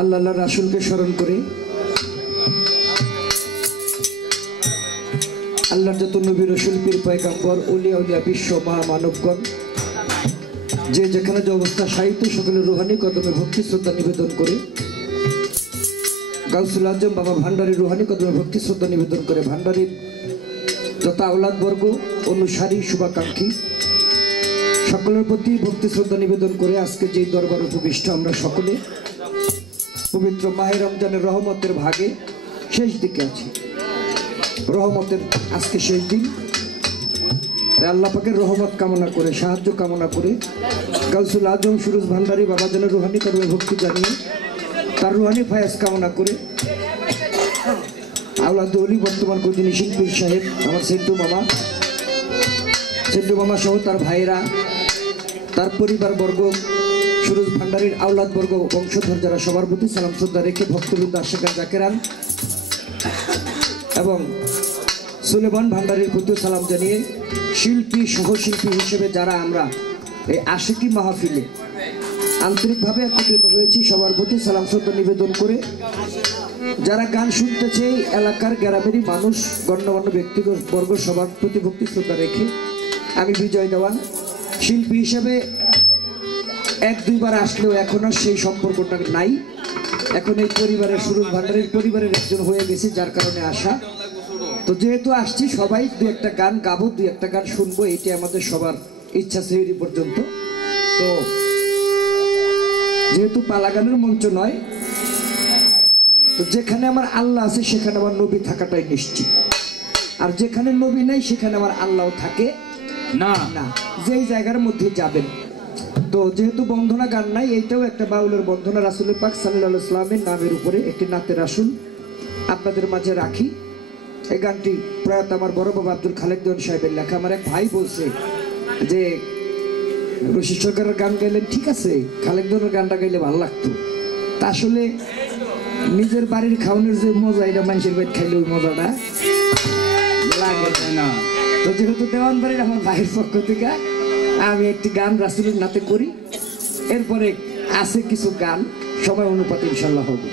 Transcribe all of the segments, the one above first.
আল্লাহ রাসূলকে স্মরণ করে আল্লাহর যত নবী রাসূল পীর পয়গম্বর ওলিয়া উলিয়া বিশ্ব মহামানবগণ যে যেখানে যে অবস্থা সাহিত্য সকলের রুহানি কদমে ভক্তি শ্রদ্ধা নিবেদন করে গাউসুল আজম বাবা ভান্ডারীর রুহানি কদমে ভক্তি শ্রদ্ধা নিবেদন করে ভান্ডারীর যত আওলাদ বর্গ অনুসারী শুভাকাঙ্ক্ষী সকলের প্রতি ভক্তি শ্রদ্ধা নিবেদন করে আজকে যে দরবার উপবিষ্ট আমরা সকলে পবিত্র মাহে রমজানের রহমতের ভাগে শেষ দিকে আছি। রহমতের আজকে শেষ দিন, আল্লাহ পাকের রহমত কামনা করে সাহায্য কামনা করে গাউসুল আজম সুরুজ ভান্ডারী বাবাজানের রুহানি কদমে ভক্তি জানিয়ে তার রুহানি ফায়াজ কামনা করে আওলাদ ওলি বর্তমান গদিনী শিল্পী সাহেব আমার সেন্টু মামা সহ তার ভাইরা তার পরিবার বর্গ সুরুজ ভান্ডারীর আওলাদ বর্গ বংশধর যারা সবার প্রতি সালাম শ্রদ্ধা রেখে ভক্তবৃন্দ আশিকার জাকেরান এবং সুলেমান ভান্ডারীর প্রতি সালাম জানিয়ে শিল্পী সহশিল্পী হিসেবে যারা আমরা এই আশিকি মাহফিলে আন্তরিকভাবে একত্রিত হয়েছি সবার প্রতি সালাম শ্রদ্ধা নিবেদন করে যারা গান শুনতেছে এলাকার গ্রামেরই মানুষ গণ্যমান্য ব্যক্তিবর্গ সবার প্রতি ভক্তি শ্রদ্ধা রেখে আমি বিজয় দেওয়ান শিল্পী হিসেবে এক দুইবার আসলেও এখন আর সেই সম্পর্কটা নাই। এখন এই পরিবারের সুরুজ ভান্ডারীর পরিবারের একজন হয়ে গেছে, যার কারণে আসা। তো যেহেতু আসছি সবাই দু একটা গান গাবো, দু একটা গান শুনবো, এটি আমাদের সবার ইচ্ছা সেহরি পর্যন্ত। তো যেহেতু পালা গানের মঞ্চ নয়, তো যেখানে আমার আল্লাহ আছে সেখানে আমার নবী থাকাটাই নিশ্চিত, আর যেখানে নবী নাই সেখানে আমার আল্লাহ থাকে না না, যেই জায়গার মধ্যে যাবেন। তো যেহেতু বন্ধনা গান নাই, এইটাও একটা বাউলের বন্ধনা রাসূল পাক সাল্লাল্লাহু আলাইহি ওয়াসাল্লামের নামের উপরে একটি নাতে রাসূল আপনাদের মাঝে রাখি। এই গানটি প্রয়াত আমার বড় বাবা আব্দুল খালেক দেওয়ান সাহেবের লেখা। আমার এক ভাই বলছে যে রশিদ সরকারের গান গাইলেন ঠিক আছে, খালেক দেওয়ানের গানটা গাইলে ভালো লাগতো। তা আসলে নিজের বাড়ির খাওয়ানোর যে মজা, এটা মানুষের বাড়ি খাইলে ওই মজাটা লাগে না। তো যেহেতু দেওয়ান বাড়ির আমার ভাইয়ের পক্ষ থেকে আমি একটি গান রাসূলের নাতে করি, এরপরে আছে কিছু গান সময় অনুপাতে ইনশাল্লাহ হবে।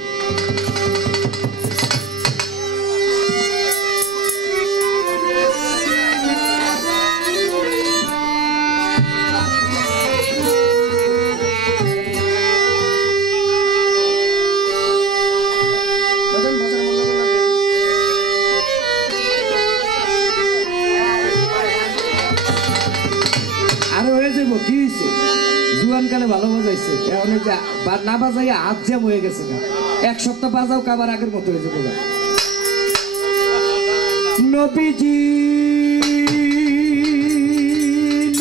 জুয়ানকালে ভালো বাজাইছে, এখন না বাজাইয়া হাত জ্যাম হয়ে গেছে না, এক সপ্তাহ বাজাও কাবার আগের মতো হয়ে যাবে। নবীজি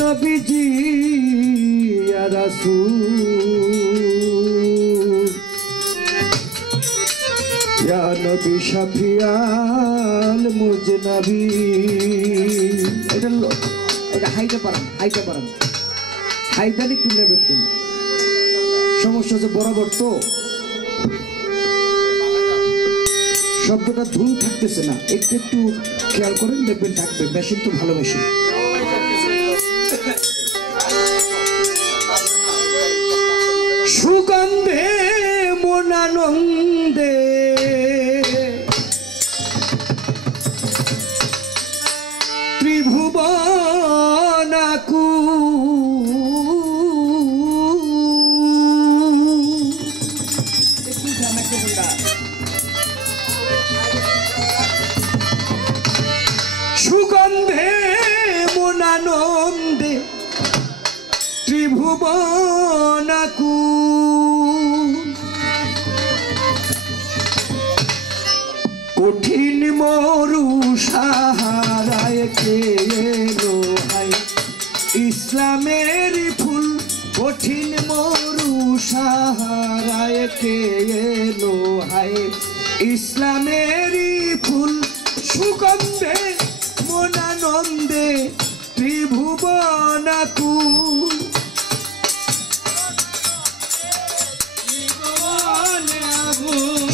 নবীজি ইয়া রাসূল ইয়া নবী শাফিয়াল মুজনবী। এটা হাইতে পারেন হাইদানি তুলে বেতন সমস্যা হচ্ছে বরাবর, তো শব্দটা ধুল থাকতেছে না, একটু একটু খেয়াল করেন দেখবেন থাকবে। মেশিন তো ভালো মেশিন। সুগন্ধে মনানন্দে ত্রিভুবনাকু সুগন্ধে মনানন্দে ত্রিভুবনাকু কঠিন মরু সাহারায় কে এলো হায় ইসলামের ফুল, কঠিন মরু সাহারায় কে এলো হায় ইসলামের ফুল। সুগন্ধে মনানন্দে ত্রিভুবনাকু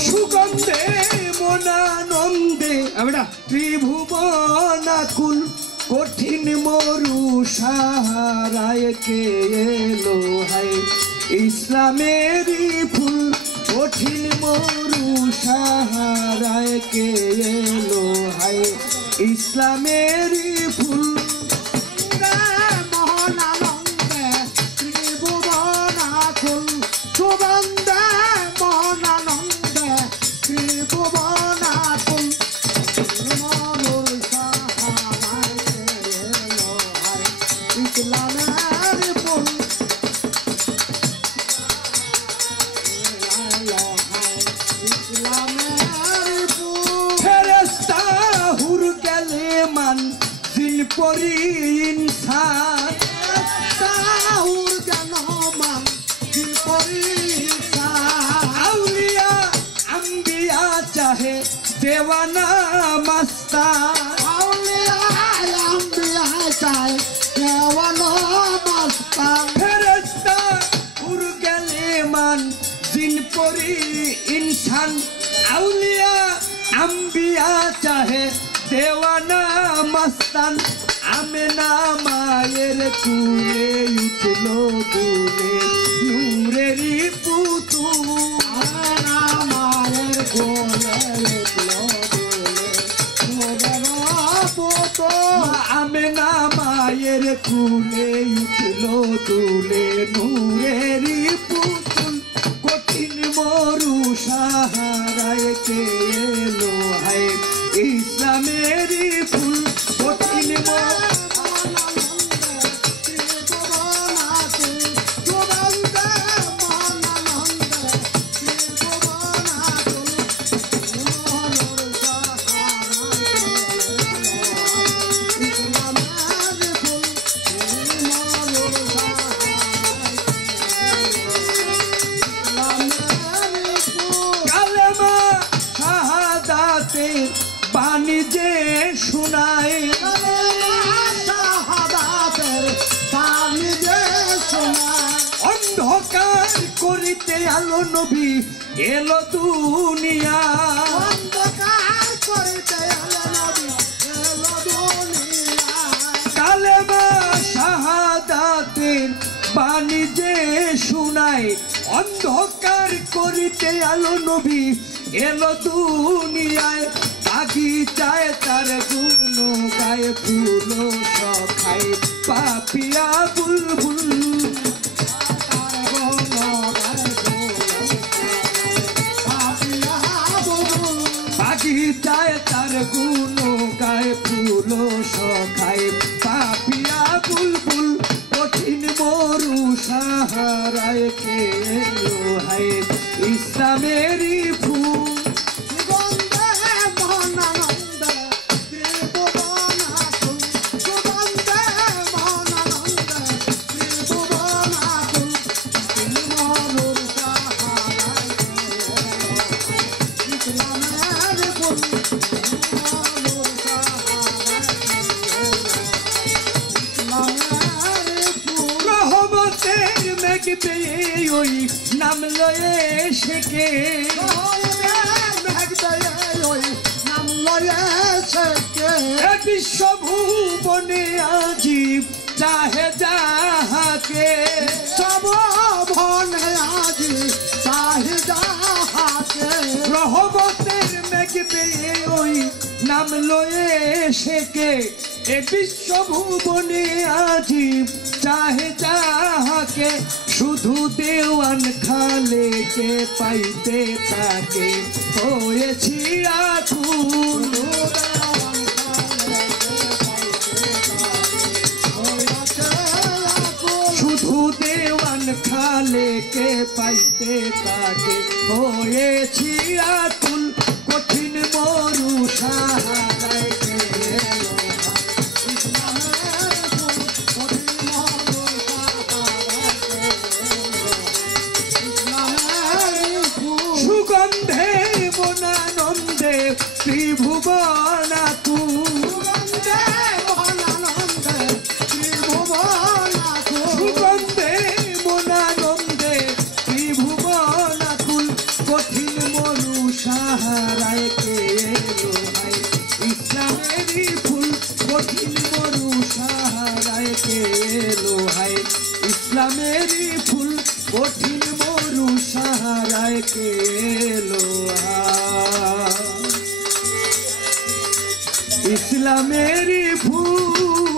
সুগন্ধে মনানন্দে ত্রিভুবনাকুল, কঠিন মরু সাহারায় কে এলো হায় ইসলামের ফুল, কঠিন মরু সাহারায় কে এলো হায় ইসলামেরই ফুল মহানন্দে ত্রিভুবনাকুল সুবন্দে মহানন্দে ত্রিভুবনাকুল মরুর সাহারায় কে এলো হায় ইসলামের ফুল ফেরেশতা হুর গেলে মান জিন পরি ইনসান তাহুর জ্ঞান মান পরি আউলিয়া আম্বিয়া চাহে দেওয়ানা মাস্তান আউলিয়া আম্বিয়া চায় দেওয়ানো মাস্তান ফেরেশতা হুর গেলে মান জিন পরি ইনসান আউলিয়া আম্বিয়া চাহে দেওয়ানা মাস্তান আমেনা মায়ের কুলে উঠলো দুলে নূরেরই পুতুল আমেনা মায়ের কোলে উঠলো দুলে নূরের পুতুল আমেনা মায়ের কুলে উঠলো দুলে নূরেরই পুতুল কঠিন মরু সাহারায় কে এলো হায় ইসলামেরই ফুল কঠিন কালেমা শাহাদাতের বাণী যে শোনায় অন্ধকার করিতে আলো নবী এলো দুনিয়া কালেমা শাহাদাতের বাণী যে শোনায় অন্ধকার করিতে আলো নবী এলো দুনিয়ায় বাগিচায় তার গুণ গায়ে ফুল সখায় পাপিয়া বুলবুল বাগিচায় তার গুণ গায়ে ফুল সখায় পাপিয়া বুলবুল কঠিন মরু সাহারায় কে এলো হায় ইসলামেরই ফুল রহমতের মেঘ পেয়ে ওই নাম লয়ে শেখে বিশ্বভুবনে আজীব চাহে যাহাকে রহমতের মেঘ পেয়ে ওই নাম লয়ে শেখে এ বিশ্বভুবনে আজীব চাহে যাহাকে শুধু দেওয়ান খালেকে পাইতে তাকে হয়েছি আকুল শুধু দেওয়ান খালেকে পাইতে তাকে হয়েছি আকুল কঠিন মরু সাহারায় কে এলো সুগন্ধে মনানন্দে ত্রিভুবনাকুল সুগন্ধে মনানন্দে ত্রিভুবনাকুল কঠিন মরু সাহারায় কে এলো হায় ইসলামেরই ফুল কঠিন মরু সাহারায় কে এলো হায় ইসলামেরই ফুল কঠিন মরু সাহারায় কে ইসলামেরই ফুল